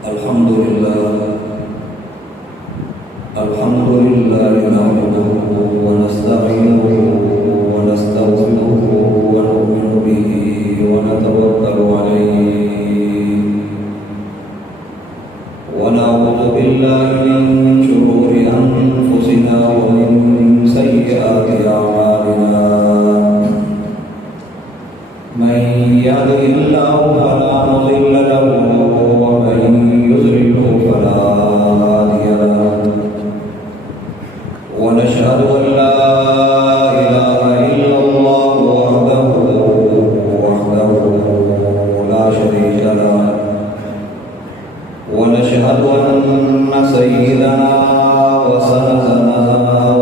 الحمد لله نحمده ونستعينه ونستغفره ونؤمن به ونتوكل عليه ونعوذ بالله من شرور أنفسنا ومن سيئات أعمالنا من يهده الله فلا مضل له ومن يضلله فلا هادي له ونشهد أن لا إله إلا الله وحده لا شريك له ونشهد أن سيدنا وسندنا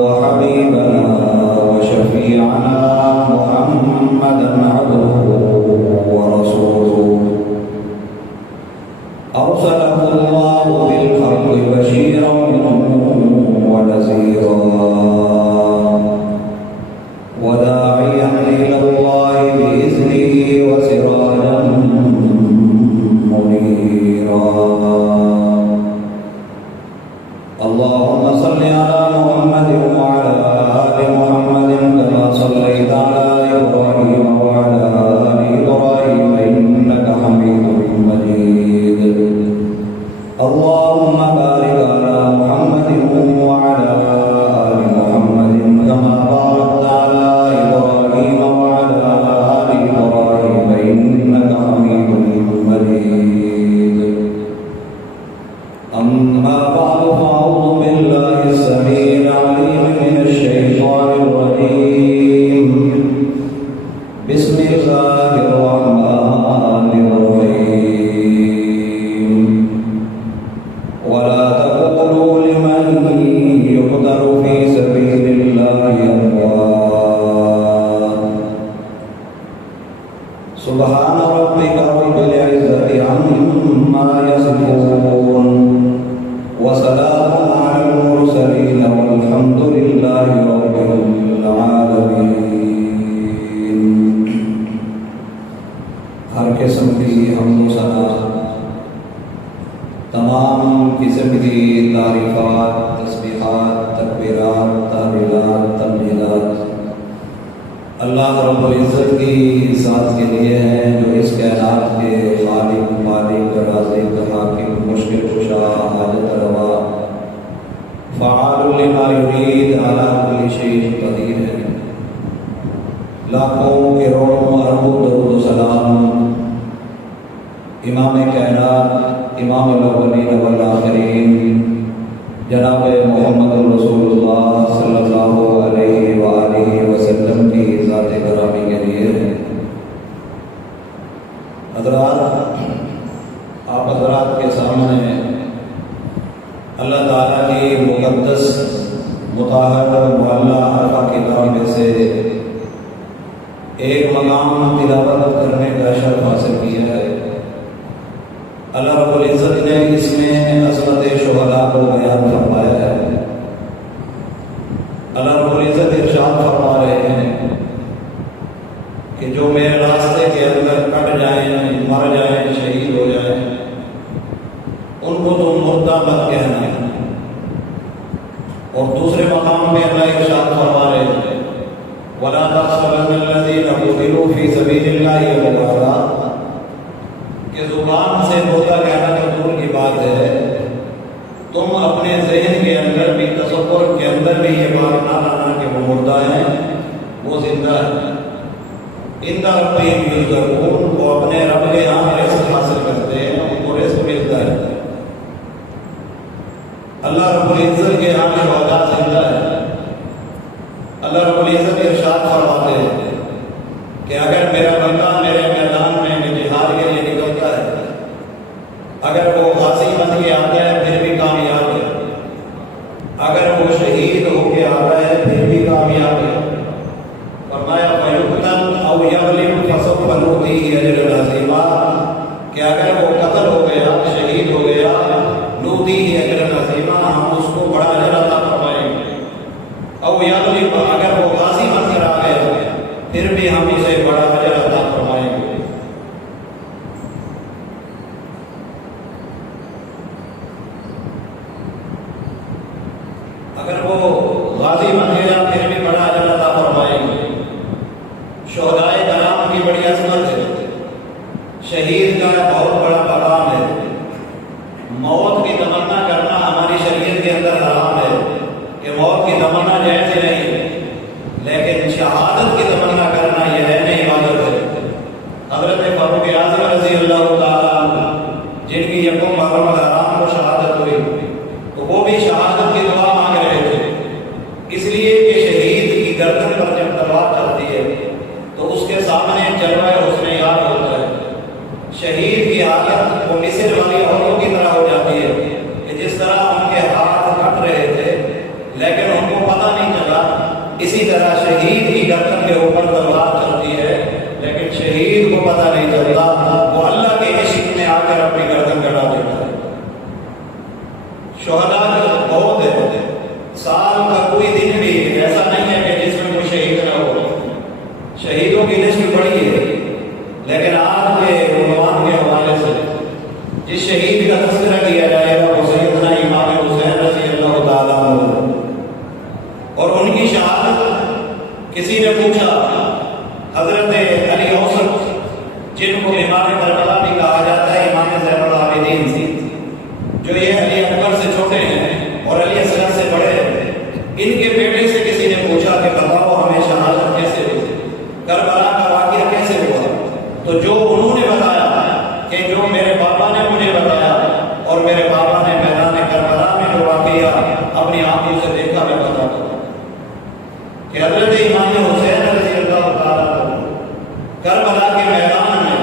وحبيبنا وشفيعنا محمدا عبده ورسوله أرسله الله بالحق بشيرا ونذيرا وداعيا إلى الله بإذنه وسراجا منيرا اللهم صل على محمد وعلى آل محمد كما صليت على إبراهيم وعلى آل إبراهيم إنك حميد مجيد اللهم بارك على محمد وعلى آل محمد كما باركت على إبراهيم وعلى آل إبراهيم إنك حميد مجيد أما بعد فأعوذ بالله السميع العليم من الشيطان الرجيم بسم الله الرحمن الرحيم ولا تقولوا لمن يقتل في سبيل الله أموات سبحان ربك رب العزة عما يصفون وسلام على المرسلين والحمد لله رب العالمين ہر قسم کی حمد و ثنا تمام قسم کی تعریفات تسبیحات تکبیرات تحلیلات تمجیدات اللہ رب العزت کی ذات کے لیے ہیں جو اس کائنات کے خالق مالک رازق حاکم مشکل کشا حاجت روا فعال لما یرید علی کل شیء قدیر ہے۔ لاکھوں کروڑوں اربوں درود و سلام امام کائنات امام الاولین والآخرین جناب محمد رسول اللہ صلی اللہ علیہ وآلہ وسلم کی ذات گرامی کے لیے ہے۔ حضرات، آپ حضرات کے سامنے اللہ تعالیٰ کی مقدس مطہر معلیٰ عرفہ کتاب میں سے ایک مقام تلاوت کرنے کا شرف حاصل کیا ہے۔ اللہ رب العزت نے اس میں عظمت شہداء کو بیان فرمایا ہے۔ اللہ رب العزت ارشاد فرما رہے ہیں کہ جو میرے راستے کے اندر کٹ جائیں، مر جائیں، شہید ہو جائیں، ان کو تم مردہ مت کہنا۔ اور دوسرے مقام میں اللہ ارشاد فرما رہے ہیں وَلَا تَحْسَبَنَّ الَّذِينَ قُتِلُوا فِي سَبِيلِ اللَّهِ أَمْوَاتًا، کہ زبان سے ہوتا کہنا تو دور کی بات ہے، تم اپنے ذہن کے اندر بھی تصور کے اندر بھی یہ بات نہ لانا کہ وہ مردہ ہیں، وہ زندہ ہے۔ اِنَّ رَبِّهِمْ يُرْزَقُونَ، وہ اپنے رب کے ہاں رزق حاصل کرتے ہیں، ان کو رزق ملتا ہے۔ اللہ رب العزت کے ہاں شہداء زندہ ہے۔ اللہ رب العزت ارشاد فرماتے ہیں کہ اگر میرا بندہ میرے میدان میں جہاد کے لیے نکلتا ہے، اگر وہ غازی بن کے آتا ہے پھر بھی کامیاب ہے، اگر وہ شہید ہو کے آتا ہے پھر بھی کامیاب ہے۔ فرمایا فَيُقْتَلْ أَوْ يَغْلِبْ فَسَوْفَ نُؤْتِيهِ أَجْرًا عَظِيمًا، اگر وہ غازی بن گیا پھر بھی بڑا اجر عطا فرمائیں گے۔ شہدائے کرام کی بڑی عظمت ہے، شہید کا بہت بڑا مقام ہے۔ موت کی تمنا کرنا ہماری شریعت کے اندر حرام ہے کہ موت کی تمنا جائز نہیں، لیکن شہادت کی تمنا کرنا یہ ہے نہیں عبادت ہے۔ حضرت فاروق اعظم رضی اللہ تعالیٰ عنہ جن کی یکم محرم الحرام کو شہادت ہوئی تو وہ بھی شہادت کی دعا مانگ رہے تھے، اس لیے کہ شہید کی گردن پر جب تلوار چلتی ہے تو اس کے سامنے جلوہ حسن یاد ہوتا ہے۔ شہید کی حالت وہ مصر والی عورتوں کی طرح ہو جاتی ہے کہ جس طرح ان کے ہاتھ کٹ رہے تھے لیکن ان کو پتہ نہیں چلا، اسی طرح شہید کی گردن کے اوپر تلوار چلتی ہے لیکن شہید کو پتہ نہیں چلتا، وہ اللہ کے عشق میں آ کر اپنی گردن کٹا دیتا ہے۔ شہداء بہت ہے، سال کا کوئی دن بھی ایسا نہیں ہے کہ جس میں کوئی شہید نہ ہو۔ شہیدوں کی لسٹ بڑی ہے، لیکن آج کے عنوان کے حوالے سے جس شہید کا تذکرہ کیا جائے گا وہ سیدنا امام حسین رضی اللہ تعالیٰ عنہ، اور ان کی شہادت کسی نے پوچھا حضرت علی اوسط جن کو امام کربلا بھی کہا جاتا ہے، امام زین العابدین سے، جو یہ علی اکبر سے چھوٹے ہیں اور علی اصغر سے بڑے ہیں، ان کے بیٹے سے کسی نے پوچھا کہ بتاؤ ہمیں شہادت کیسے ہوئی، کربلا کا واقعہ کیسے ہوا؟ تو جو انہوں نے بتایا کہ جو میرے بابا نے مجھے بتایا اور میرے بابا نے میدان کربلا میں جو واقعہ اپنی آنکھوں سے دیکھا میں بتاتا ہوں کہ حضرت امام حسین رضی اللہ تعالیٰ عنہ کربلا کے میدان میں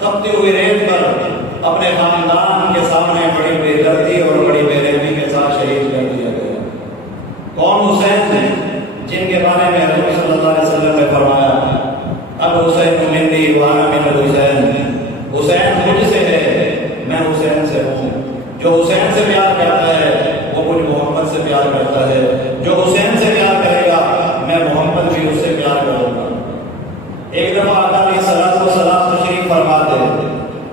تپتی ہوئی ریت پر اپنے خاندان کے سامنے بڑی بے دردی اور بڑی بے رحمی کے ساتھ شہید کر دیا گیا۔ کون حسین تھے؟ جن کے بارے میں حضور صلی اللہ علیہ وسلم نے فرمایا اب حسین منی وانا من الحسین، حسین مجھ سے ہے میں حسین سے ہوں۔ جو حسین سے پیار کرتا ہے وہ مجھ محمد سے پیار کرتا ہے، جو حسین سے پیار کرے گا میں محمد بھی اس سے پیار کروں گا۔ ایک دفعہ آقا علیہ الصلوۃ والسلام تشریف فرما تھے،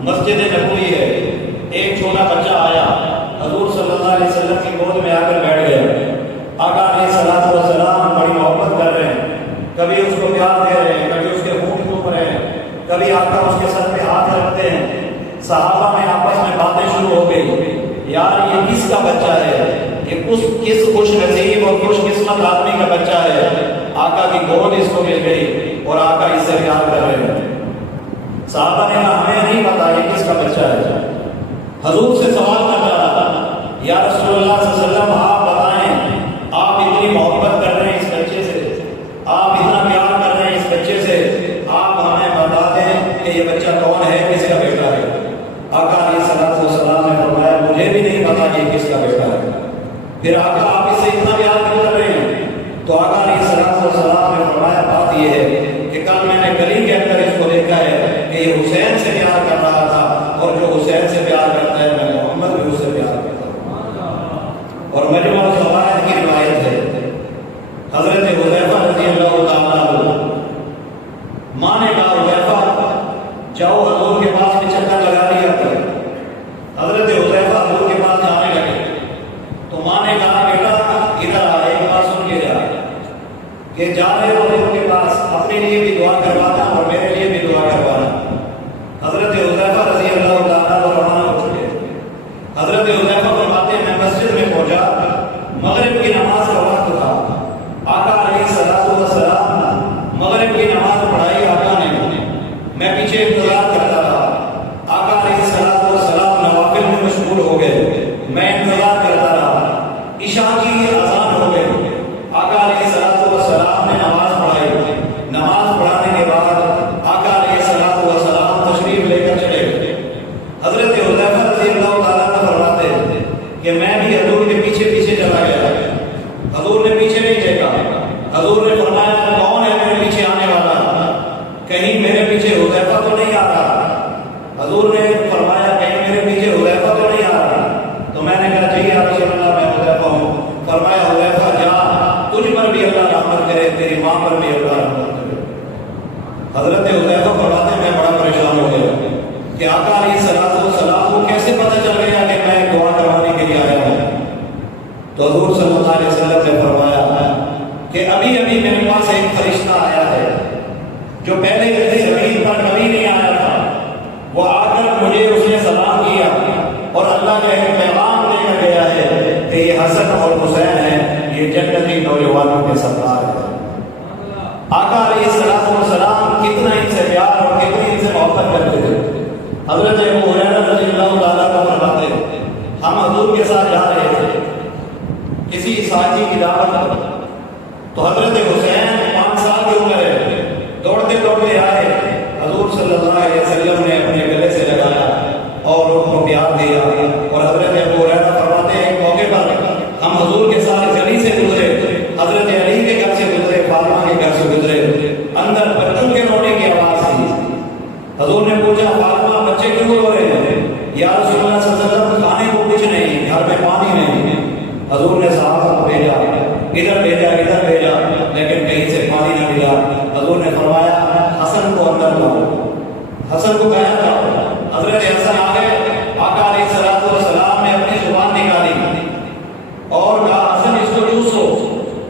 مسجد نبوی ہے، ایک چھوٹا بچہ آیا حضور صلی اللہ علیہ وسلم کی گود میں آ کر بیٹھ گیا۔ آقا علیہ الصلوۃ والسلام بڑی محبت کر رہے ہیں، کبھی اس کو پیار دے رہے ہیں، کبھی اس کے ہونٹ چوم رہے ہیں، کبھی آقا اس کے سر پہ ہاتھ رکھتے ہیں۔ صحابہ میں آپس میں باتیں شروع ہو گئی، یار یہ کس کا بچہ ہے، یہ کس خوش نصیب اور خوش قسمت آدمی کا بچہ ہے، آقا کی گود اس کو مل گئی اور آقا اس سے پیار کر رہے ہیں۔ صحابہ نے کہا ہمیں نہیں پتا یہ کس کا بچہ ہے۔ حضور سے سوال کر رہا یا رسول اللہ صلی اللہ علیہ وسلم آپ بتائیں، آپ اتنی محبت کر رہے ہیں اس بچے سے، آپ اتنا پیار کر رہے ہیں اس بچے سے، آپ ہمیں بتا دیں کہ یہ بچہ کون ہے، کس کا بیٹا ہے۔ آقا علیہ الصلوۃ والسلام نے فرمایا مجھے بھی نہیں پتا یہ کس کا بیٹا ہے۔ پھر آقا آپ اس سے اتنا پیار کیوں کر رہے ہیں؟ تو آقا علیہ الصلوۃ والسلام نے فرمایا بات یہ ہے کہ کل میں نے گلی کے اندر اس کو دیکھا ہے کہ یہ حسین سے پیار کر رہا تھا، اور جو حسین سے پیار کرتا ہے میں محمد بھی اس سے پیار کرتا ہوں۔ اور مجموع الفوائد کی روایت ہے، حضرت حذیفہ رضی اللہ تعالیٰ عنہ ماں نے کہا حذیفہ جاؤ حضور کے پاس میں چکر لگا لیا کر۔ حضرت حذیفہ حضور کے پاس جانے لگے تو ماں نے کہا بیٹا ادھر آ، ایک بات سن کے جا کہ جا رہے ہو حضور کے پاس اپنے لیے بھی دعا کروانا اور میرے لیے بھی دعا کروانا۔ حضرت حذیفہ رضی اللہ تعالیٰ عنہ روانہ ہو چکے۔ حضرت حذیفہ فرماتے ہیں میں مسجد میں پہنچا، مغرب کی نماز کا وقت تھا، آقا علیہ الصلوۃ والسلام مغرب کی نماز پڑھائی آقا نے، میں پیچھے انتظار کرتا رہا۔ آقا علیہ الصلوۃ والسلام نوافل میں مشغول ہو گئے، میں انتظار کرتا رہا۔ عشاء کی اذان ہو گئی، آقا علیہ الصلوۃ والسلام نے نماز پڑھائی۔ نماز پڑھانے کے بعد آقا علیہ الصلوۃ والسلام تشریف لے کر چلے گئے۔ حضرت حذیفہ رضی اللہ تعالیٰ عنہ فرماتے ہیں کہ میں بھی حضور کے پیچھے پیچھے چلا گیا۔ حضور نے پیچھے نہیں دیکھا، حضور نے فرمایا کون ہے میرے پیچھے آنے والا، کہیں میرے پیچھے حذیفہ تو نہیں آ رہا۔ حضور نے فرمایا کہیں میرے پیچھے حذیفہ تو نہیں آ رہا۔ تو میں نے کہا جی یا رسول اللہ میں حذیفہ ہوں۔ فرمایا حذیفہ جا، تجھ پر بھی اللہ رحمت کرے، تیری ماں پر بھی اللہ رحمت کرے۔ حضرت حذیفہ فرماتے میں بڑا پریشان ہو گیا کہ آقا علیہ الصلوۃ والسلام کو کیسے پتہ چل گیا کہ میں دعا کروانے کے لیے آیا ہوں۔ تو حضور صلی اللہ علیہ وسلم نے فرمایا کہ ابھی ابھی میرے پاس ایک فرشتہ آیا ہے جو پہلے زمین پر کبھی نہیں آیا تھا، وہ آ کر مجھے اس نے سلام کیا اور اللہ کا ایک پیغام دے کر گیا ہے کہ یہ حسن اور حسین ہیں، یہ جنتی نوجوانوں کے سردار ہیں۔ آقا علیہ السلام کتنا ان سے پیار اور کتنی ان سے محبت کرتے تھے۔ حضرت ابو ہریرہ رضی اللہ تعالیٰ عنہ فرماتے ہیں ہم حضور کے ساتھ جا رہے تھے کسی ساتھی کی دعوت پر، تو حضرت حسین 5 سال کی عمر ہے، دوڑتے دوڑتے آئے، حضور صلی اللہ علیہ وسلم نے اپنے گلے سے لگایا اور ان کو پیار دیا۔ اور حضرت ابو ہریرہ فرماتے ہیں ایک موقع پر ہم حضور کے ساتھ گلی سے گزرے، حضرت علی کے گھر سے گزرے، فاطمہ کے گھر سے گزرے، اندر بچوں کے رونے کی آواز تھی۔ حضور نے پوچھا فاطمہ بچے کیوں رو رہے ہیں؟ یا رسول اللہ صلی اللہ علیہ وسلم کھانے کو کچھ نہیں، گھر میں پانی نہیں۔ حضور نے صحابہ کو بھیجا، ادھر بھیجا ادھر بھیجا، لیکن کہیں سے پانی نہ ملا۔ حضور نے فرمایا حسن کو اندر لاؤ، حسن کو کہا تھا۔ حضرت حسن آ گئے، آقا علیہ السلام نے اپنی زبان نکالی اور کہا حسن اس کو چوسو،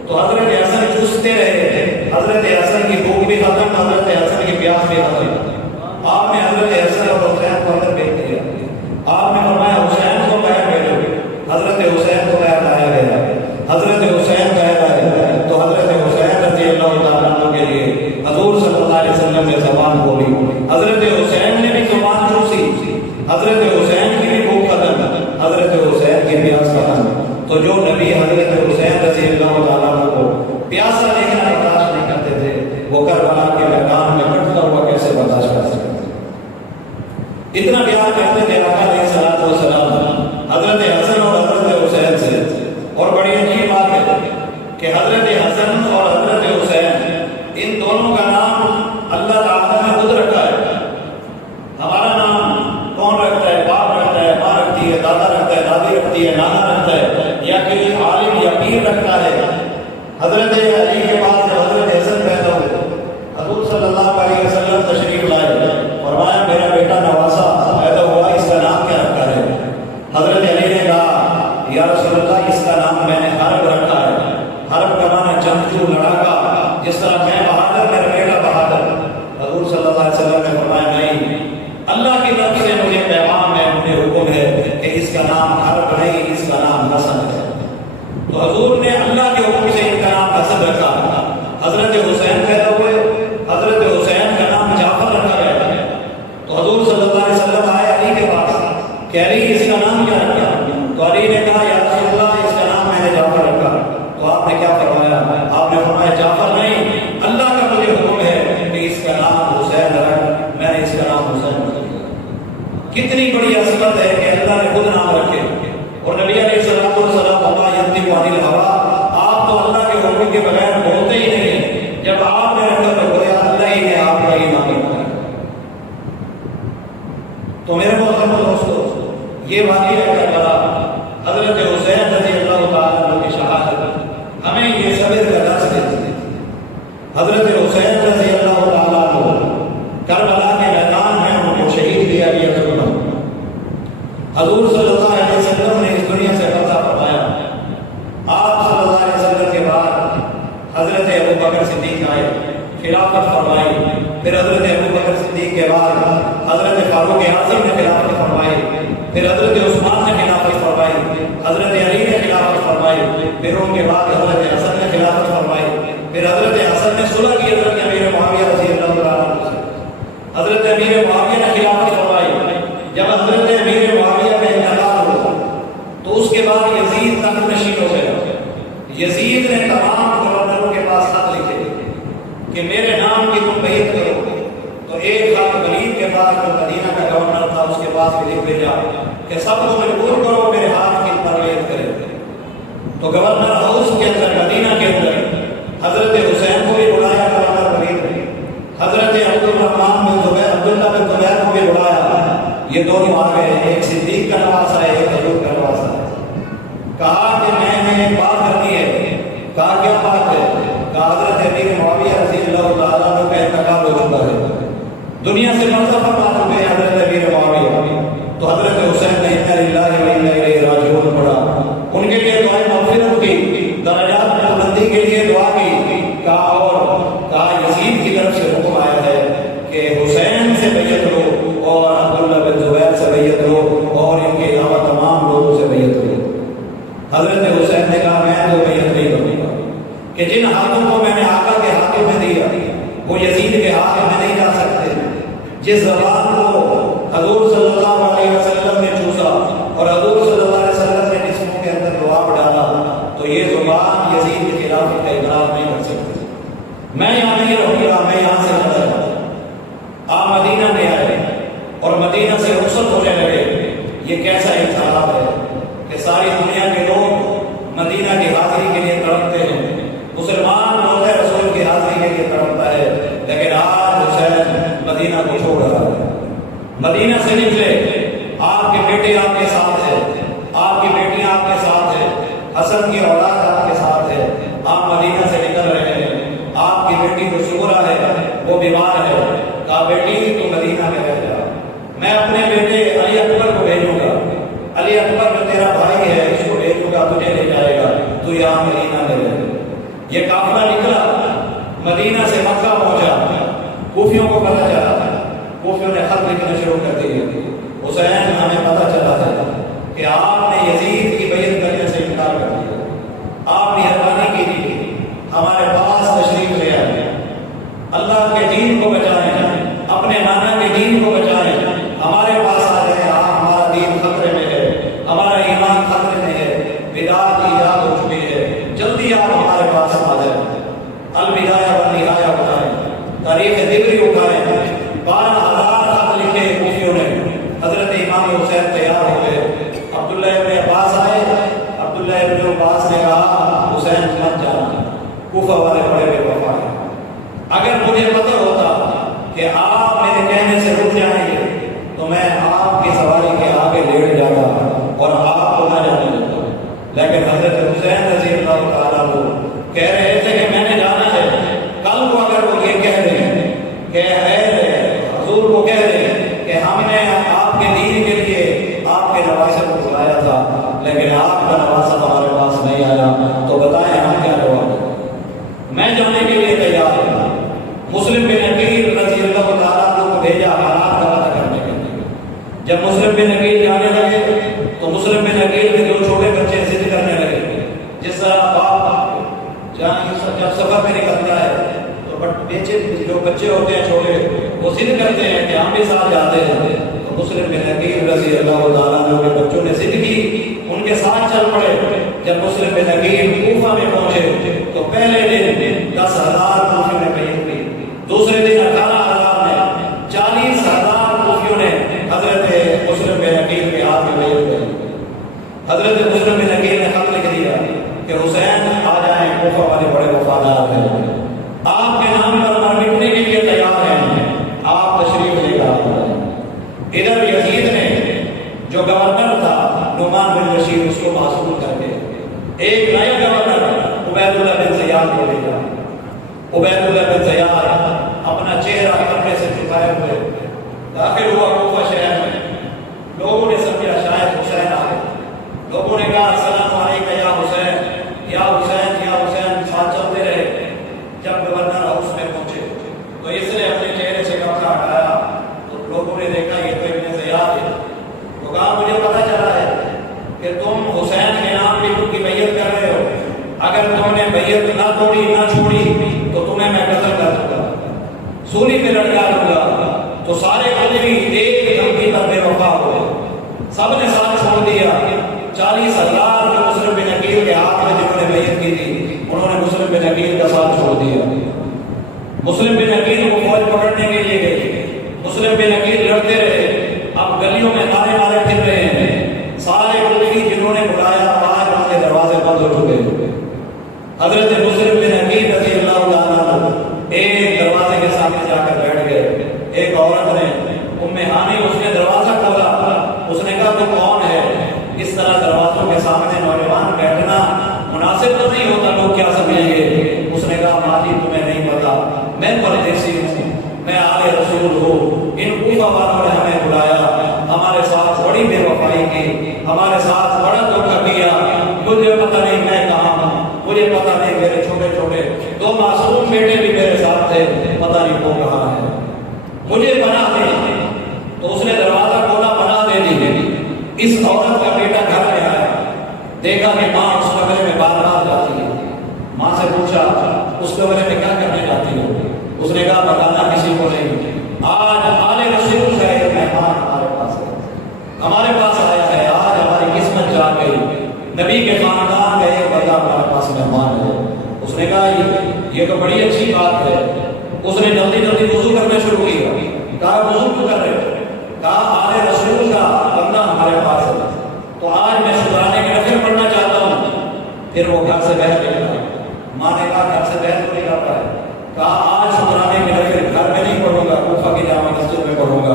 تو حضرت حسن چوستے رہے۔ حضرت حسن کی بھوک بھی ختم، حضرت حسن کی پیاس بھی ختم۔ آپ نے حضرت حسن اور حسین کو اندر بھیج دیا۔ آپ نے فرمایا حسین کو باہر بھیجو، حضرت حسین کو باہر لایا گیا۔ حضرت حسین باہر آئے تو حضرت حسین رضی اللہ تعالیٰ عنہ کے لیے حضور صلی اللہ علیہ وسلم نے زبان کھولی، حضرت حسین نے بھی زبان چوسی، حضرت حسین کی بھی بھوک ختم، حضرت حسین کی پیاس ختم۔ تو جو نبی حضرت حسین رضی اللہ تعالیٰ عنہ کو پیاسا دیکھنا برداشت نہیں کرتے تھے، وہ کربلا کے میدان میں کٹتا ہوا کیسے برداشت کر سکتے تھے؟ اتنا پیار کرتے تھے آقا علیہ السلام حضرت حسن اور حضرت حسین سے۔ اور بڑی عجیب بات ہے کہ حضرت حسن اور حضرت حسین ان دونوں کا نام اللہ تعالیٰ نے خود رکھا ہے۔ ہمارا نام کون رکھتا ہے؟ باپ رکھتا ہے، ماں رکھتی ہے، دادا رکھتا ہے، دادی رکھتی ہے، نانا رکھتا ہے، یا کوئی عالم یا پیر رکھتا ہے۔ حضرت علی کے پاس جب حضرت حسن پیدا ہوئے، حضور صلی اللہ علیہ وسلم تشریف لائے، فرمایا میرا بیٹا نواسا پیدا ہوا، اس کا نام کیا رکھا ہے؟ حضرت علی نے کہا یا رسول اللہ اس کا نام میں نے حرب رکھا ہے۔ حرب کا معنی جنگجو، لڑاکا، جس طرح میں بہادر میرا بیٹا بہادر۔ حضور صلی اللہ علیہ وسلم نے فرمایا نہیں، اللہ کی طرف سے مجھے پیغام ہے، مجھے حکم ہے کہ اس کا نام حرب نہیں، اس کا نام حسن ہے۔ تو حضور نے اللہ کے حکم سے ان کا نام حسن رکھا۔ حضرت حسین پیدا ہوئے، حضرت حسین کا نام جعفر رکھا گیا۔ تو حضور صلی اللہ علیہ وسلم آئے علی کے پاس کہ علی اس کا نام کیا رکھا؟ تو علی نے کہا یا رسول اللہ اس کا نام میں نے جعفر رکھا۔ تو آپ نے کیا فرمایا؟ آپ نے فرمایا جعفر نہیں، اللہ کا مجھے حکم ہے کہ اس کا نام حسین رکھ، میں نے اس کا نام حسین رکھ دیا۔ کتنی بڑی عظمت ہے کہ اللہ نے خود نام رکھے۔ اور نبی علیہ الصلوۃ والسلام وما ينطق عن الهوى، آپ تو اللہ کے حکم کے بغیر بولتے ہی نہیں، جب آپ نے رکھا تو گویا اللہ ہی نے آپ کا ہی نام رکھا۔ تو میرے محترم دوستو، یہ واقعہ ہے کربلا، حضرت حسین رضی اللہ تعالیٰ عنہ کی شہادت ہمیں یہ صبر کا درس دیتی ہے۔ حضرت حسین رضی اللہ تعالیٰ عنہ کربلا کے میدان میں ان کو شہید کیا گیا۔ حضور صلی اللہ علیہ وسلم نے اس دنیا سے پردہ فرمایا۔ آپ صلی اللہ علیہ وسلم کے بعد حضرت ابو بکر صدیق آئے، خلافت فرمائی۔ پھر حضرت ابو بکر صدیق کے بعد حضرت فاروق اعظم نے خلافت فرمائی، پھر حضرت عثمان نے خلافت فرمائی، حضرت علی نے خلافت فرمائی، پھر ان کے بعد حضرت حسن نے خلافت فرمائی، پھر حضرت حسن نے صلح کی حضرت امیر معاویہ رضی اللہ تعالیٰ عنہ سے، حضرت امیر معاویہ نے خلافت فرمائی۔ جب حضرت امیر معاویہ کا انتقال ہوا تو اس کے بعد یزید تخت نشین ہو گیا۔ یزید نے تمام گورنروں کے پاس خط لکھے کہ میرے نام کی تم بیعت کرو، تو ایک خط ولید کے بعد جو مدینہ کا گورنر تھا اس کے پاس بھی لکھ بھیجا کہ سب کو مجبور کرو میرے ہاتھ کی پر بیعت کرے۔ تو گورنر ہاؤس کے اندر مدینہ کے اندر حضرت حسین کو بھی بلایا گورنر ولید نے، حضرت عبداللہ بن زبیر کو بھی بلایا۔ یہ دونوں آ گئے، ایک صدیق کا نواسا ہے، ایک حضور کا نواسا ہے۔ کہا کہ میں نے ایک بات کرنی ہے۔ کہا کیا بات ہے؟ کہا حضرت امیر معاویہ رضی اللہ تعالیٰ عنہ کا انتقال ہو چکا ہے، دنیا سے مرتبہ پا چکے ہیں حضرت امیر معاویہ۔ تو حضرت حسین نے انا للہ و انا الیہ راجعون پڑھا، ان کے لیے دعائیں مغفرت تجسس ہونے لگے یہ کیسا انقلاب ہے کہ ساری دنیا کے لوگ مدینہ کی حاضری کے لیے تڑپتے ہیں، مسلمان روضہ رسول کی حاضری کے لیے تڑپتا ہے، لیکن آج حسین مدینہ کو چھوڑ رہا ہے۔ مدینہ سے نکلے، آپ کے بیٹے آپ کے ساتھ ہے، آپ کی بیٹیاں آپ کے ساتھ ہے، حسن کی اولاد آپ کے ساتھ ہے، آپ مدینہ سے نکل رہے ہیں۔ آپ کی بیٹی جو سغرا ہے وہ بیمار ہے، کہا بیٹی تو مدینہ میں رہ جا، میں اپنے بیٹے علی اکبر کو بھیجوں گا، علی اکبر جو تیرا بھائی ہے اس کو بھیجوں گا، تجھے لے جائے گا، تو یہاں مدینہ میں رہے۔ یہ قافلہ نکلا، مدینہ سے مکہ پہنچا، کوفیوں کو پتہ چلا، کوفیوں نے خط لکھنا شروع کر دیا، حسین ہمیں پتہ چلا تھا کہ آپ نے یزید کی بیعت کرنے سے انکار کر دیا، آپ نے مہربانی کیجیے ہمارے پاس تشریف لے آئے، اللہ کے دین کو بچائیں، اپنے نانا کے دین کو بچائیں، ہمارے پاس آ جائیں، ہمارا دین خطرے میں ہے، ہمارا ایمان خطرے میں ہے، بدعت ایجاد ہو چکی ہے، جلدی آپ ہمارے پاس آ جائیں۔ البدایہ والنہایہ اٹھائیں، تاریخ دبری اٹھائیں، 12,000 خط لکھے کوفیوں نے، حضرت امام حسین تیار ہو گئے، عبداللہ ابن عباس آئے، عبداللہ ابن عباس نے کہا حسین مت جانا، کوفہ والے بڑے بے وفا ہیں، اگر مجھے پتہ ہوتا کہ آپ میرے کہنے سے رک جائیں گے تو میں آپ کی سواری کے آگے لیٹ جاتا اور آپ کو نہ جانے دیتا، لیکن حضرت حسین رضی اللہ تعالیٰ کو کہہ رہے تھے کہ میں نے جانا ہے، کل کو اگر وہ یہ کہہ دیں کہ حضور کو کہہ دیں کہ ہم نے آپ کے دین کے لیے آپ کے نواسے کو بلایا تھا لیکن آپ کا نواسہ ہمارے پاس نہیں آیا، تو بتائیں ہم کیا جواب دیں؟ میں جانے کے لیے تیار ہوں۔ مسلم بن عقیل رضی اللہ تعالیٰ کو بھیجا حالات کا پتہ کرنے کے لیے، جب مسلم بن عقیل جانے لگے تو مسلم بن عقیل کے دو چھوٹے بچے ضد کرنے لگے، جس طرح باپ جب سفر میں نکلتا ہے تو جو بچے ہوتے ہیں چھوٹے وہ ضد کرتے ہیں کہ ہم بھی ساتھ جاتے ہیں، تو مسلم بن عقیل رضی اللہ تعالیٰ عنہ کے بچوں نے ضد کی، ان کے ساتھ چل پڑے۔ جب مسلم بن عقیل کوفہ میں پہنچے تو پہلے دن 10,000 کوفیوں نے بیعت کی، دوسرے دن 18,000 نے، 40,000 کوفیوں نے حضرت مسلم بن عقیل کے ہاتھ میں بیعت کی۔ حضرت مسلم بن عقیل نے خط لکھ دیا کہ حسین آ جائیں، کوفہ والے بڑے وفادار ہیں، آپ کے نام پر مر مٹنے کے لیے تیار ہیں، آپ تشریف لے کر آ جائیں۔ ادھر یزید نے جو گورنر تھا نعمان بن بشیر اس کو معصوم کر کے ایک نیا گورنر عبید اللہ بن زیاد کو بھیجا۔ عبید اللہ بن زیاد اپنا چہرہ کپڑے سے چھپائے ہوئے داخل ہوا کوفہ شہر میں، لوگوں نے سمجھا شاید حسین آ گئے، لوگوں نے کہا السلام علیکم یا حسین یا حسین یا حسین، ساتھ چلتے رہے۔ جب گورنر ہاؤس میں پہنچے تو اس نے اپنے چہرے سے کپڑا ہٹایا تو لوگوں نے دیکھا یہ تو ابن زیاد ہے، تو کہا مجھے پتہ چلا ہے کہ تم حسین کے نام پہ ان کی بیعت کر رہے ہو، اگر تم نے بیعت نہ توڑی نہ چھوڑی تو تمہیں میں قتل کر دوں گا، سولی پہ لٹکا دوں گا۔ تو سارے بدوی ایک دھمکی پر بے وفا ہوئے، سب نے ساتھ چھوڑ دیا۔ 40,000 جو مسلم بن عقیل کے ہاتھ میں جنہوں نے بیعت کی تھی انہوں نے مسلم بن عقیل کا ساتھ چھوڑ دیا۔ مسلم بن عقیل کو فوج پکڑنے کے لیے گئی، مسلم بن عقیل لڑتے رہے، اب گلیوں میں تانے مارے پھر رہے ہیں، سارے کوفی جنہوں نے بلایا آج ان کے دروازے بند ہو چکے۔ حضرت مسلم بن عقیل رضی اللہ عنہ ایک دروازے کے سامنے جا کر بیٹھ گئے، ایک عورت نے ام ہانی اس نے دروازہ کھولا، اس نے کہا تو کون ہے؟ اس طرح دروازوں کے سامنے نوجوان بیٹھنا مناسب تو نہیں ہوتا، لوگ کیا سمجھیں گے؟ اس نے کہا ماں جی تمہیں نہیں پتا میں پردیسی ہوں، میں آل رسول ہوں، ان کوفہ والوں نے ہمیں بلایا، ہمارے ساتھ بڑی بے وفائی کی، ہمارے ساتھ بڑا دھوکہ کیا، مجھے پتہ نہیں میں کہاں ہوں، مجھے پتہ نہیں میرے چھوٹے چھوٹے 2 معصوم بیٹے بھی میرے ساتھ تھے، پتہ نہیں وہ کہاں ہے، مجھے پناہ دے۔ تو اس نے دروازہ کھولا، پناہ دے دی۔ اس عورت کا بیٹا گھر میں آیا، دیکھا کہ ماں اس کمرے میں بار بار جاتی ہے، ماں سے پوچھا اس کمرے میں کیا کرنے جاتی ہو؟ اس نے کہا بتانا کسی کو نہیں، آج آل رسول کا ایک مہمان ہمارے پاس ہے، ہمارے پاس آیا ہے، آج ہماری قسمت جا گئی، نبی کے خاندان کا ایک بندہ ہمارے پاس مہمان ہے۔ اس نے کہا یہ تو بڑی اچھی بات ہے۔ اس نے جلدی جلدی وضو کرنا شروع کیا، کہا وضو کیوں کر رہے ہو؟ کہا آل رسول کا پھر وہ گھر سے باہر نکلا. ماں نے کہا گھر سے باہر تو نکل رہا ہے. کہا آج شکرانے کے لیے پھر گھر میں نہیں پڑھوں گا, کوفہ کی جامع مسجد میں پڑھوں گا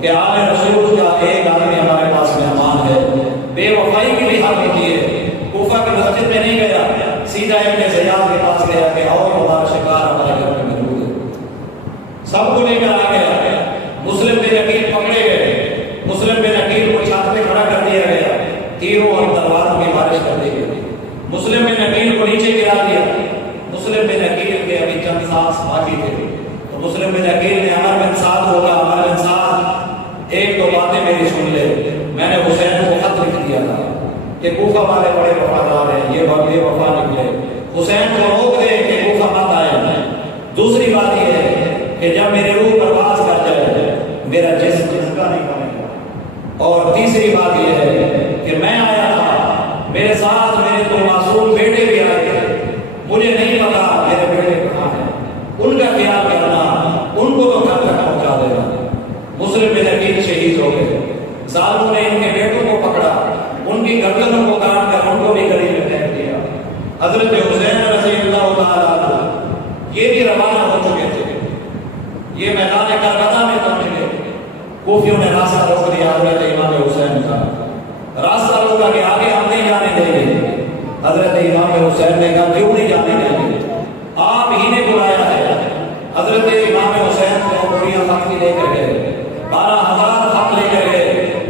کہ آل رسول کا ایک آدمی ہمارے پاس مہمان ہے. بے وفائی کی بھی حد ہوتی ہے. کوفہ کی مسجد میں نہیں گیا, سیدھا ابن زیاد کے پاس گیا کہ اور ہمارا شکار ہمارے گھر میں موجود ہے. سب کو لے کر آ گیا. مسلم بن عقیل پکڑے گئے. مسلم بن عقیل کو چھات پہ کھڑا کر دیا گیا, تیروں اور تلواروں کی بارش کر دی گئی. مسلم بن عقیل کو نیچے گرا دیا. مسلم بن عقیل کے ابھی چند سانس باقی تھے تو مسلم بن عقیل نے عمر بن سعد ہوگا, عمر بن سعد ایک دو باتیں میری سن لے. میں نے حسین کو خط لکھ دیا تھا کہ کوفہ والے بڑے وفادار ہیں, یہ وفا نکلے. حسین کو روک دے کہ کوفہ مت آئے. دوسری بات یہ ہے کہ جب میرے روح پرواز کر جائے میرا جسم جھنکا نہیں بنے گا. اور تیسری بات یہ ہے کہ میں آیا تھا, میرے ساتھ میرے دو معصوم بیٹے بھی آئے تھے. مجھے نہیں پتا میرے بیٹے کہاں ہیں, ان کا خیال کرنا, ان کو تو گھر تک پہنچا دینا. مسلم بن عقیل شہید ہو گئے. ظالموں نے ان کے بیٹوں کو پکڑا, ان کی گردنوں کو کاٹ کر ان کو بھی گلی میں پھینک دیا. حضرت حسین رضی اللہ تعالیٰ عنہ یہ بھی روانہ ہو چکے تھے. یہ میدان کربلا میں پہنچ گئے. کوفیوں نے راستہ روک دیا حضرت امام حسین کا. راستہ روکا کہ آگے ہم نہیں جانے دیں گے. حضرت امام حسین نے کہا کیوں نہیں جانے دیں گے, آپ ہی نے بلایا ہے. حضرت امام حسین کو بڑیاں خط لے کر گئے, 12,000 خط لے کر گئے.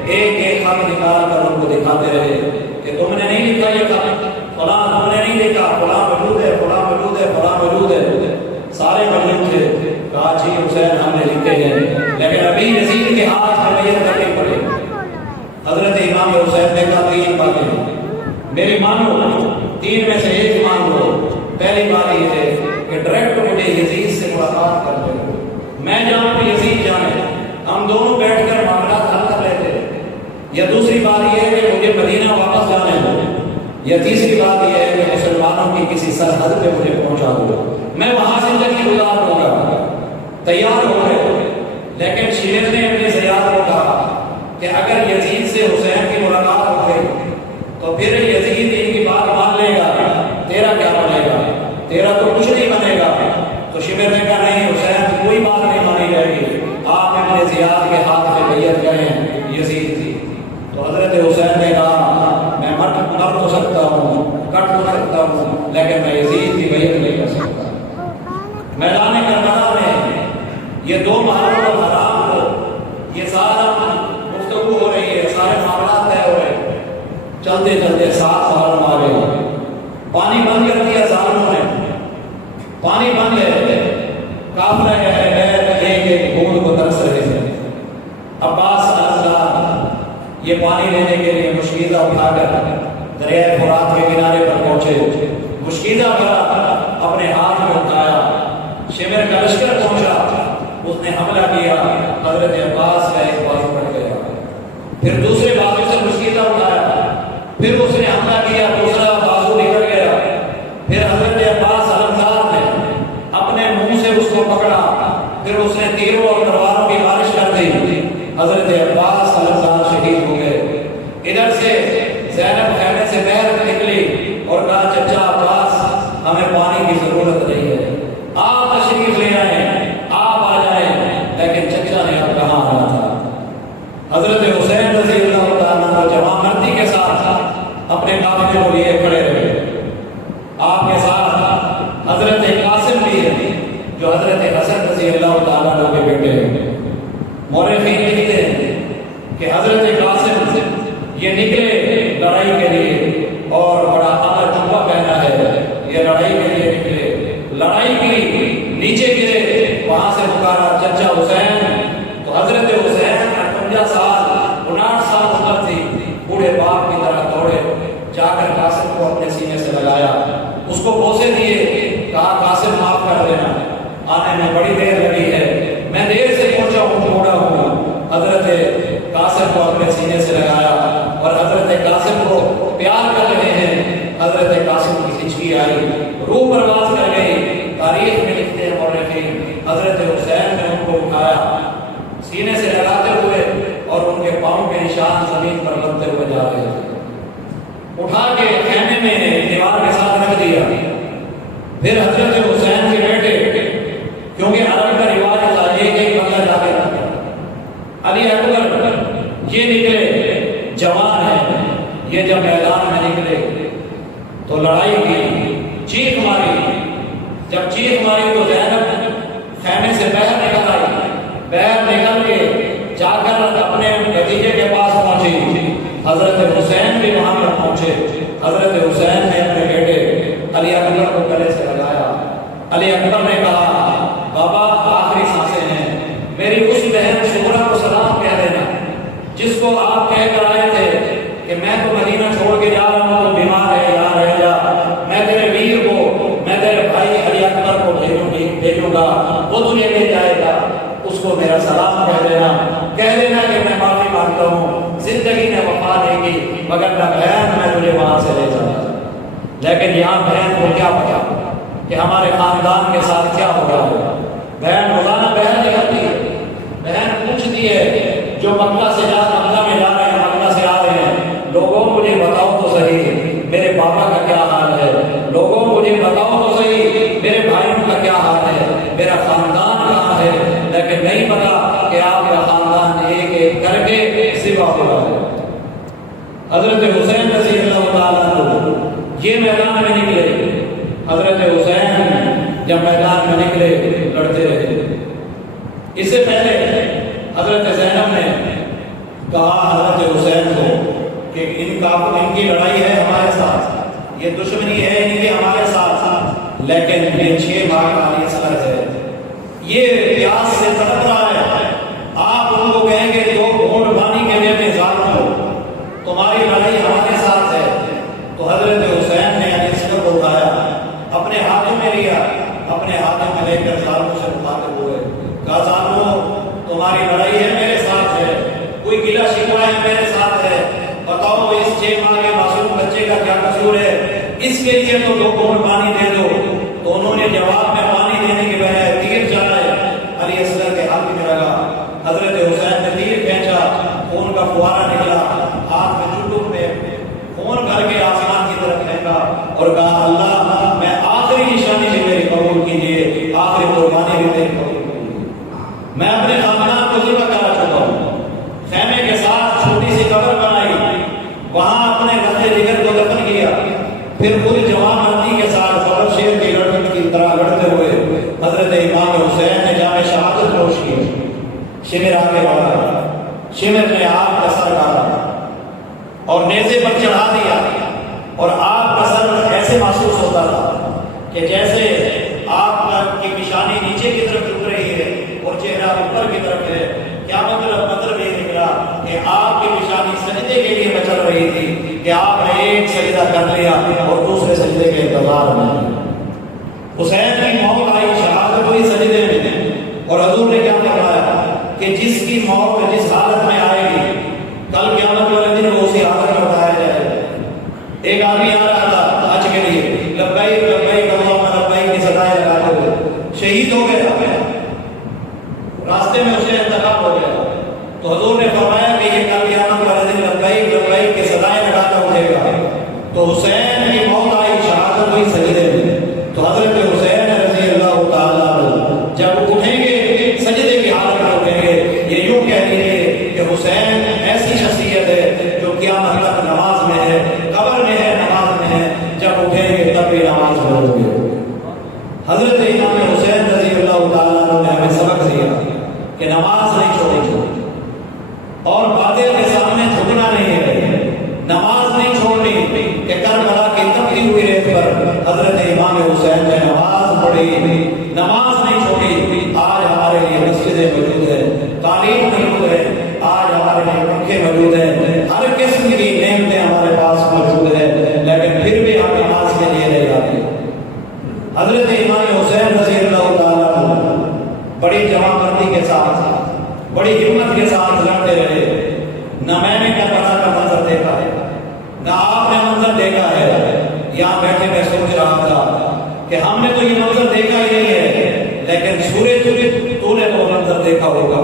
ایک ایک خط نکال کر ان کو دکھاتے رہے کہ تم نے نہیں لکھا یہ خط, فلاں تم نے نہیں لکھا, فلاں موجود ہے, فلاں موجود ہے, فلاں موجود ہے. سارے موجود تھے. کہا جی حسین ہم نے لکھے ہیں, لیکن ابھی یزید کے ہاتھ میں بیعت کرنی پڑے. حضرت امام حسین نے کہا 3 باتیں میری مانو, 3 میں سے ایک مان لو. پہلی بات یہ ہے کہ ڈائریکٹ مجھے یزید سے ملاقات کر دو. میں جاؤں کہ یزید جانے, ہم دونوں بیٹھ کر معاملات حل کر لیتے. یا دوسری بات یہ ہے کہ مجھے مدینہ واپس جانے دو. یا تیسری بات یہ ہے کہ مسلمانوں کی کسی سرحد پہ مجھے پہنچا دو, میں وہاں زندگی گزار دوں گا. تیار ہو گئے. لیکن شیر نے اپنے زیاد کو کہا کہ اگر یزید سے حسین کی ملاقات ہو گئی تو پھر یزید ان کی بات مان لے گا, تیرا کیا بنے گا, تیرا تو کچھ نہیں بنے گا. تو شمر نے کہا نہیں حسین کوئی بات نہیں مانی جائے گی, آپ اپنے زیاد کے ہاتھ پہ بیعت کریں یزید کی. تو حضرت حسین نے کہا میں مر تو سکتا ہوں, کٹ تو سکتا ہوں, لیکن میں یزید کی بیعت نہیں کر سکتا. میدان کربلا میں یہ 2 محرم اور حرام کو یہ سارا گفتگو ہو رہی ہے, سارے معاملات طے ہو رہے ہیں. چلتے چلتے 7 محرم آ گئے. پانی بند کر دیا ظالموں نے, پانی بند ہے. کافر ایک بوند کو ترس رہے تھے. عباس الحمدار یہ پانی لینے کے لیے مشکیزہ اٹھا کر دریائے فرات کے کنارے پر پہنچے. مشکیزہ پر اپنے ہاتھ میں اٹھایا. شمر کا لشکر پہنچا, اس نے حملہ کیا. حضرت عباس کا ایک بازو کٹ گیا. پھر دوسرے بازو سے مشکیزہ اٹھایا, پھر اس نے حملہ کیا, دوسرا بازو نکل گیا. پھر حضرت عباس علمدار نے اپنے منہ سے اس کو پکڑا, پھر اس نے تیروں اور تلواروں کی بارش کر دی. حضرت عباس علمدار شہید ہو گئے. ادھر سے زینب خیمے سے باہر نکلی اور کہا چچا عباس ہمیں پانی کی ضرورت نہیں ہے, آپ تشریف لے آئیں, آپ آ جائیں. لیکن چچا نے اب کہاں آنا تھا. حضرت حسین رضی اللہ تعالیٰ جوان مردی کے ساتھ اپنے قافلے کو لیے کھڑے رہے. آپ کے ساتھ حضرت قاسم بھی ہے جو حضرت حسن رضی اللہ تعالیٰ کے بیٹے ہیں. مورخین لکھتے ہیں کہ حضرت قاسم یہ نکلے لڑائی کے لیے اور بڑا اعلیٰ جبہ پہنا ہے. یہ لڑائی کے لیے نکلے, لڑائی کی, نیچے گرے, وہاں سے پکارا چچا حسین. تو حضرت حسین 58 سال 59 سال عمر تھی, بوڑھے باپ کی طرح دوڑے, جا کر قاسم کو اپنے سینے سے لگایا, اس کو بوسے دیے. کہا قاسم معاف کر دینا, آنے میں بڑی دیر لگی ہے, میں دیر سے پہنچا ہوں, تھوڑا ہوں. حضرت قاسم کو اپنے سینے سے لگایا اور حضرت قاسم کو پیار کر رہے ہیں. حضرت قاسم کی ہچکی آئی, روح پرواز کر گئی. تاریخ میں لکھتے ہیں مورخین حضرت حسین نے ان کو اٹھایا, سینے سے لگاتے ہوئے اور ان کے پاؤں کے نشان زمین پر لگتے ہوئے جا رہے تھے. اٹھا کے خیمے میں دیوار کے پھر حضرت حسین کے بیٹے، کیونکہ عرب کا رواج تھا یہ کہ ایک بندہ جا کے علی اکبر یہ نکلے جوان ہے، یہ جب میدان میں نکلے تو لڑائی کی، چیخ ماری، جب چیخ ماری تو زینب خیمے سے باہر نکل آئی، باہر نکل کے جا کر اپنے بھتیجے کے پاس پہنچی، حضرت حسین بھی وہاں پر پہنچے، حضرت حسین نے اپنے بیٹے علی اکبر کو گلے سے لگایا، علی اکبر نے کہا بابا آخری سانسیں ہیں، میری اس بہن شہرا کو سلام کہہ دینا جس کو آپ کہہ کر آئے تھے کہ میں تو مدینہ چھوڑ کے جا رہا ہوں، تو بیمار ہے یہاں رہ جا، میں تیرے ویر کو، میں تیرے بھائی علی اکبر کو بھیجوں گا، وہ تجھے لے جائے گا، اس کو میرا سلام کہہ دینا کہ میں معافی مانگتا ہوں، زندگی نے وفا دے گی مگر نہ بہن میں تجھے وہاں سے لے جاؤں۔ لیکن یہاں بہن کو کیا پتا کہ ہمارے خاندان کے ساتھ کیا ہو رہا ہے؟ بہن روزانہ بہن نکلتی ہے، بہن پوچھتی ہے جو مکہ میں جا رہے ہیں، مکہ سے آ رہے ہیں، لوگوں مجھے بتاؤ تو صحیح میرے پاپا کا کیا حال ہے، لوگوں مجھے بتاؤ تو صحیح میرے بھائیوں کا کیا حال ہے، میرا خاندان کہاں ہے، لیکن نہیں پتا کہ آپ کا خاندان ایک ایک کر کے سوا ہو رہا ہے۔ حضرت حسین رضی اللہ تعالیٰ عنہ یہ میدان میں نکلے، حضرت حسین جب میدان میں نکلے لڑتے رہے۔ اس سے پہلے حضرت زینب نے کہا حضرت حسین کو کہ ان کی لڑائی ہے ہمارے ساتھ، یہ دشمنی ہے ان کی ہمارے ساتھ، لیکن یہ 6 ماہ کا اثر ہے، یہ پیاس سے تڑپ رہا ہے، آپ ان کو کہیں گے 2 گھونٹ پانی کے لیے میں ظالم ہوں، تمہاری لڑائی ہمارے ساتھ ہے۔ تو حضرت حسین نے علی کو اٹھایا، اپنے ہاتھوں میں لیا، اپنے ہاتھوں میں لے کر ظالموں سے مخاطب ہوئے، کہا ظالموں تمہاری لڑائی ہے میرے ساتھ ہے، کوئی گلہ شکوہ ہے میرے ساتھ ہے، بتاؤ اس 6 ماہ کے معصوم بچے کا کیا قصور ہے، اس کے لیے تو 2 گھونٹ پانی دے دو۔ تو انہوں نے جواب میں پانی دینے کے بجائے تیر چلائے، علی اصغر کے ہاتھ میں لگا، حضرت حسین نے تیر کھینچا، خون کا فوارہ نکلا، ہاتھ میں چٹور میں خون بھر کے آسمان کی طرف پھینکا اور کہا اللہ میں آخری نشانی بھی میری قبول کیجیے، آخری قربانی بھی میری قبول کیجیے، میں اپنے خاندان کو ذبح کرا چکا ہوں، خیمے کے ساتھ چھوٹی سی قبر بنائی، وہاں اپنے رخت جگر کو دفن کیا، پھر پوری جوان مردی کے ساتھ فوراً شیر کی لڑکٹ کی طرح لڑتے ہوئے حضرت امام حسین نے جامع شہادت نوش کی، شمر آگے بڑھا، شمر نے آپ کا سر کاٹا اور نیزے پر چڑھا دیا، اور آپ کا سر ایسے محسوس ہوتا تھا کہ جیسے آپ کی پیشانی نیچے کی طرف جھک رہی ہے اور چہرہ اوپر کی طرف ہے۔ کیا مطلب یہ نکلا کہ آپ کی پیشانی سجدے کے لیے مچل رہی تھی کہ آپ نے ایک سجدہ کر لیا اور دوسرے سجدے کے انتظار میں۔ حسین کی موت آئی، شہادت ہوئی سجدے میں، اور حضور نے کیا فرمایا کہ جس کی موت جس حالت میں آئے گی کل قیامت والے دن وہ اسی حالت میں اٹھایا جائے گا۔ ایک آدمی آ رہا تھا حج کے لیے، لبیک لبیک اللہم لبیک کی صدائیں لگاتے ہوئے، شہید ہو گیا، راستے میں اسے انتقال ہو گیا، تو حضور نے فرمایا کہ یہ کل قیامت والے دن لبیک لبیک کی صدائیں لگاتا اٹھے گا۔ تو حسین کی موت آئی، شہادت ہوئی سجدے میں، تو حضرت حسین رضی اللہ تعالیٰ عنہ جب اٹھیں گے سجدے کی حالت میں اٹھیں گے، یہ یوں کہہ لیجیے کہ حسین ایسی شخصیت ہے جو قیامت تک نماز میں ہے، قبر میں ہے، نماز میں ہے، جب اٹھیں گے تب بھی نماز میں ہوں گے۔ حضرت امام حسین رضی اللہ تعالیٰ عنہ نے ہمیں سبق دیا کہ نماز نہیں چھوڑنی اور باطل کے سامنے جھکنا نہیں ہے، نماز نہیں چھوڑنی کہ کربلا کی تپتی ہوئی ریت پر حضرت امام حسین نے نماز پڑھی، نماز نہیں چھوڑی۔ آج ہمارے لیے مسجدیں موجود ہیں، تعلیم موجود ہے، آج ہمارے لیے پنکھے موجود ہیں، ہر قسم کی نعمتیں ہمارے پاس موجود ہیں، لیکن پھر بھی ہم نماز کے لیے نہیں آتے۔ حضرت امام حسین رضی اللہ تعالیٰ عنہ بڑی جوانمردی کے ساتھ، بڑی ہمت کے ساتھ لڑتے رہے۔ نہ میں نے کربلا کا منظر دیکھا ہے، نہ آپ نے منظر دیکھا ہے۔ یہاں بیٹھے میں سوچ رہا تھا کہ ہم نے تو یہ منظر دیکھا ہی نہیں ہے، لیکن سورج تو نے تو منظر دیکھا ہوگا،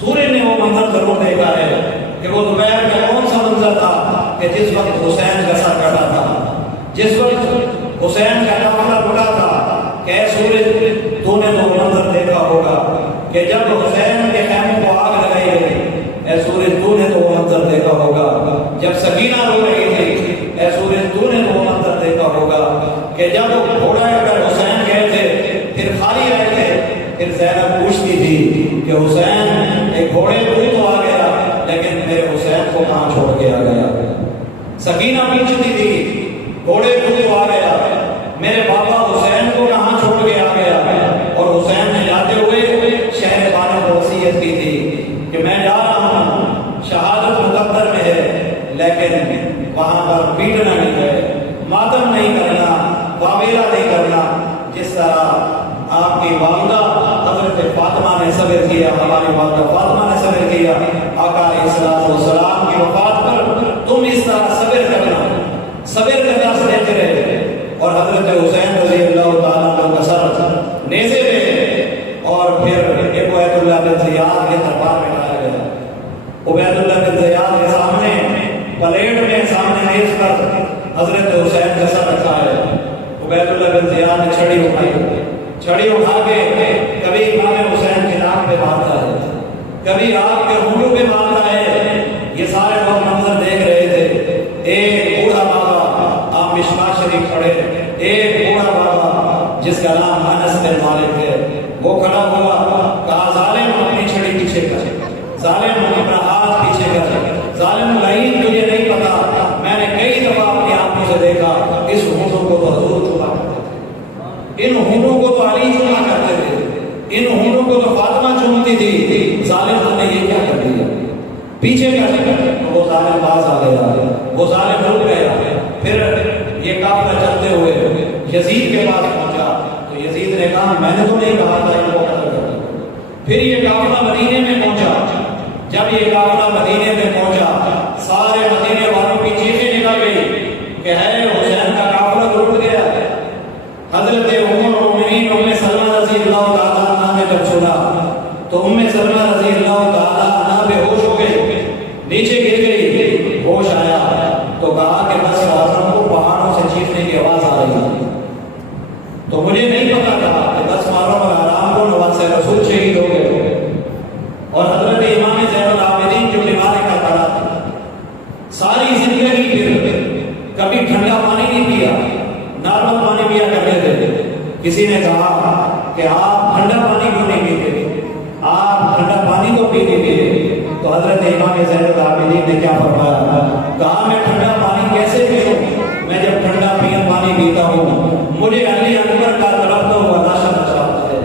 سورج نے وہ منظر ضرور دیکھا ہے کہ وہ دوپہر کا کون سا منظر تھا کہ جس وقت حسین کا سر کٹا تھا، جس وقت حسین کا قافلہ اٹھا تھی کہ حسین ایک گھوڑے تو آ گیا لیکن میرے حسین کو کہاں چھوڑ کے آ گیا. سکینہ پوچھتی تھی گھوڑے تو آ گیا میرے بابا حسین کو کہاں چھوڑ کے آ گیا. اور حسین نے جاتے ہوئے شہر والوں کو وصیت کی تھی کہ میں جا رہا ہوں شہادت مقدر میں ہے لیکن وہاں پر پیٹنا نہیں ہے, ماتم نہیں کرنا, واویلا نہیں کرنا. جس طرح آپ کی والدہ حضرت فاطمہ نے صبر کیا, ہماری والدہ فاطمہ نے صبر کیا آقا علیہ السلام کی وفات پر, تم اس طرح صبر کرنا, صبر کا درس دیتے رہے. اور حضرت حسین رضی اللہ تعالیٰ عنہ کا سر نیزے پہ اور پھر عبید اللہ بن زیاد کے دربار میں لایا گیا. عبید اللہ بن زیاد کے سامنے پلیٹ میں سامنے نیز پر حضرت حسین کا سر رکھا ہے. عبید اللہ بن زیاد نے چھڑی اٹھا کے کبھی امام حسین کے نام پہ مارتا ہے, کبھی آپ کے ہونٹوں پہ مارتا ہے. یہ سارے لوگ منظر دیکھ رہے تھے. ایک بوڑھا بابا, آپ مشکاہ شریف پڑھے, ایک بوڑھا بابا جس کا نام انس بن مالک ہے, وہ کھڑا ہوا, کہا ظالم اپنی چھڑی پیچھے کر, ظالم اپنا ہاتھ پیچھے کر, ظالم لعین تجھے نہیں پتا میں نے کئی دفعہ اپنی آنکھوں سے دیکھا اس ہونٹوں کو تو حضور چوما کرتے تھے, ان ہونٹوں کو تو علی چوما کرتے تھے, ان ہونٹوں کو تو فاطمہ چومتی تھی. ظالم تم نے یہ کیا کر دیا, پیچھے کر. وہ ظالم باز آ گیا, وہ ظالم رک گیا. پھر یہ قافلہ چلتے ہوئے یزید کے پاس پہنچا تو یزید نے کہا میں نے تو نہیں کہا تھا ان کو قتل کر دو. پھر یہ قافلہ مدینے میں پہنچا. جب یہ قافلہ مدینے میں پہنچا سارے مدینے والوں کی چیخیں نکل گئی کہ ہے حسین کا قافلہ تو رک گیا. حضرت ام المؤمنین ام سلمہ رضی اللہ تعالیٰ عنہ نے جب سنا تو ام سلمہ رضی اللہ تعالیٰ عنہ بے ہوش ہو گئی, نیچے گر گئی. ہوش آیا تو کہا کہ بس اعظم کو پہاڑوں سے چیخنے کی آواز آ رہی ہے. تو مجھے نہیں پتا تھا کہ 10 ماروں میں آرام کو نواز رسول شہید ہو گئے. اور حضرت امام زین العابدین جو بیمار کا پڑا تھا, ساری زندگی پھر کبھی ٹھنڈا پانی نہیں پیا, نارمل پانی پیا کرتے تھے. کسی نے کہا کہ آپ ٹھنڈا پانی کیوں نہیں پیتے, آپ ٹھنڈا پانی تو پیتے پیتے. تو حضرت امام زین العابدین نے کیا فرمایا, کہا میں ٹھنڈا پانی کیسے پیوں, میں جب ٹھنڈا پانی پیتا ہوں مجھے علی اکبر کا تڑپتا ہوا لاشا نظر آتا ہے,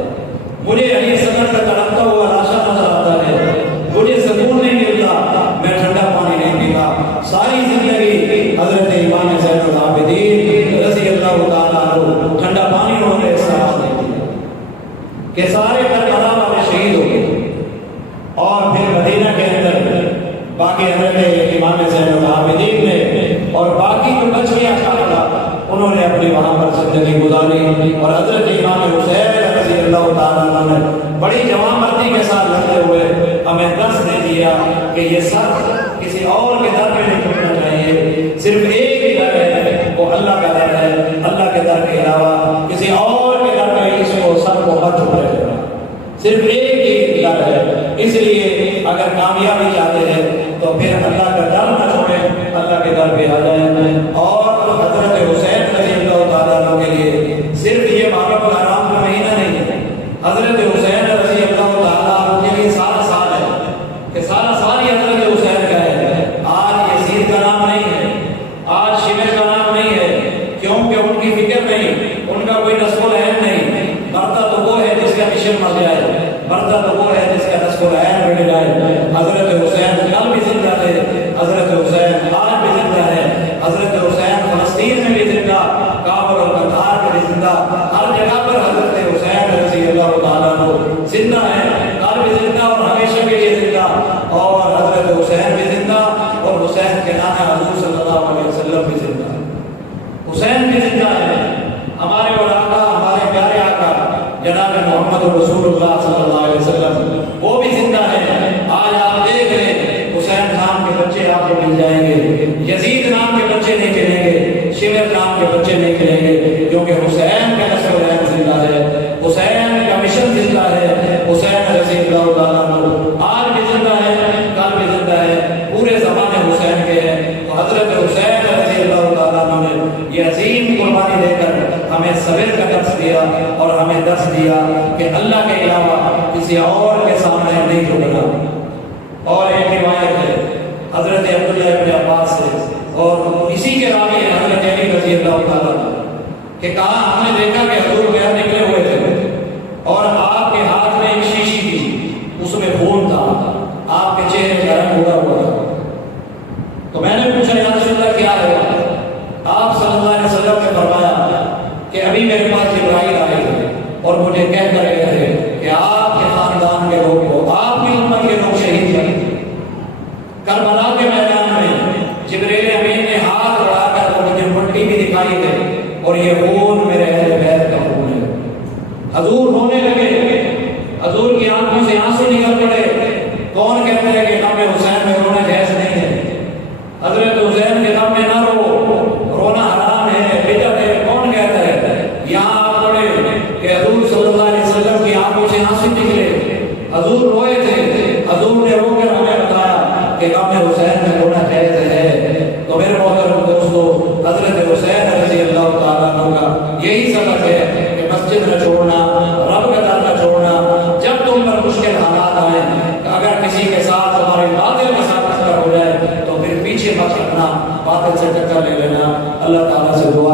مجھے علی صدر کا تڑپتا ہوا لاشا نظر آتا ہے, مجھے سکون نہیں ملتا, میں ٹھنڈا پانی نہیں پیتا. ساری زندگی حضرت امام زین العابدین رضی اللہ تعالیٰ عنہ ٹھنڈا پانی انہوں نے استعمال نہیں کیا کہ سارے کربلا والے شہید ہو گئے. اور پھر مدینہ کے اندر باقی حضرت امام زین العابدین نے اور باقی جو بچ گیا قافلہ انہوں نے اپنی وہاں پر زندگی گزاری. اور حضرت امام حسین رضی اللہ تعالیٰ عنہ نے بڑی جوان مردی کے ساتھ لڑتے ہوئے ہمیں درس دے دیا کہ یہ سر کسی اور کے در پہ نہیں جھکنا چاہیے, صرف ایک ہی در ہے, وہ اللہ کا در ہے. اللہ کے در کے علاوہ کسی اور کے در پہ اس کو سر کو مت جھکنے دینا, صرف ایک ہی در ہے. اس لیے اگر کامیابی چاہتے ہیں تو پھر اللہ کا در نہ چھوڑیں, اللہ کے در پہ آ جائیں. اور حضرت حسین رضی اللہ تعالیٰ عنہ کے لیے صرف یہ محرم الحرام کا مہینہ نہیں ہے, حضرت حسین رضی اللہ تعالیٰ عنہ کے لیے سارا سال ہے کہ سارا سال یہ حضرت حسین کا ہے. آج یزید کا نام نہیں ہے, آج شمر کا نام نہیں ہے, کیونکہ ان کی فکر نہیں, ان کا کوئی نسل العین نہیں. مرتا تو وہ ہے جس کا مشن مر جائے, مرتا تو وہ ہے جس کا نسل العین مٹ جائے. حضرت حسین کل بھی زندہ تھے, حضرت حسین آج بھی زندہ ہے, حضرت حسین فلسطین میں بھی زندہ, کابل اور قطار میں بھی زندہ, ہر جگہ پر حضرت حسین رضی اللہ تعالیٰ عنہ زندہ ہے, کل بھی زندہ اور ہمیشہ کے لیے زندہ. اور حضرت حسین بھی زندہ اور حسین کے نانا حضور صلی اللہ علیہ وسلم بھی زندہ, حسین بھی زندہ ہے. ہمارے اور آقا, ہمارے پیارے آقا جناب محمد رسول اللہ صلی اللہ علیہ وسلم وہ بھی زندہ ہے. آج آپ دیکھ لیں حسین نام کے بچے آپ کو مل جائیں گے, یزید نام کے بچے نہیں چلیں گے, شمر نام کے بچے نہیں چلیں گے, کیونکہ حسین کا نسل العین زندہ ہے, حسین کا مشن زندہ ہے. حسین رضی اللہ تعالیٰ عنہ آج بھی زندہ ہے, کل بھی زندہ ہے, پورے زمانے حسین کے ہیں. تو حضرت حسین رضی اللہ تعالیٰ عنہ نے یہ عظیم قربانی دے کر ہمیں صبر کا درس دیا اور ہمیں درس دیا کہ اللہ کے علاوہ کسی اور کے سامنے نہیں جھکنا۔ اور ایک روایت ہے حضرت عبداللہ ابن عباس سے اور اسی کے راوی ہیں حضرت علی رضی اللہ تعالیٰ کہ کہا ہم نے دیکھا کہ حضور بیان نکلے ہوئے تھے اور آپ کے ہاتھ میں ایک شیشی تھی، اس میں خون تھا، آپ کے چہرے کا رنگ اڑا ہوا تھا۔ تو میں نے پوچھا یا رسول اللہ کیا ہے؟ آپ صلی اللہ علیہ وسلم نے فرمایا کہ ابھی میرے پاس جبرائیل آئے تھے اور مجھے کہہ کر گئے تھے کہ آپ کے خاندان کے لوگ کو، آپ کی امت کے لوگ شہید کریں۔ کربلا کے میدان میں جبریل امین نے ہاتھ اڑا کر اور مجھے مٹی بھی دکھائی دے اور یہ خون میرے اہل بیت کا خون ہے۔ حضور رونے لگے، حضور کی آنکھوں سے آنسو نکل پڑے۔ کون کہتا ہے کہ غم حسین میں رونا جائز نہیں ہے؟ حضرت حسین کے غم میں نہ رو، رونا حرام ہے، بدعت ہے۔ کون کہتا ہے؟ یہاں آپ پڑھے کہ حضور صلی اللہ علیہ وسلم کی آنکھوں سے آنسو نکلے، حضور روئے تھے، حضور نے رو کر ہمیں بتایا کہ غم حسین میں رونا جائز ہے۔ تو میرے محترم دوستو، حضرت حسین رضی اللہ تعالیٰ عنہ کا یہی سبق ہے کہ مسجد نہ چھوڑنا، رب کا در نہ چھوڑنا۔ جب تم پر مشکل حالات آئیں، اگر کسی کے ساتھ تمہارے باطل کے ساتھ ٹکر ہو جائے تو پھر پیچھے مت ہٹنا، باطل سے ٹکر لے لینا۔ اللہ تعالیٰ سے دعا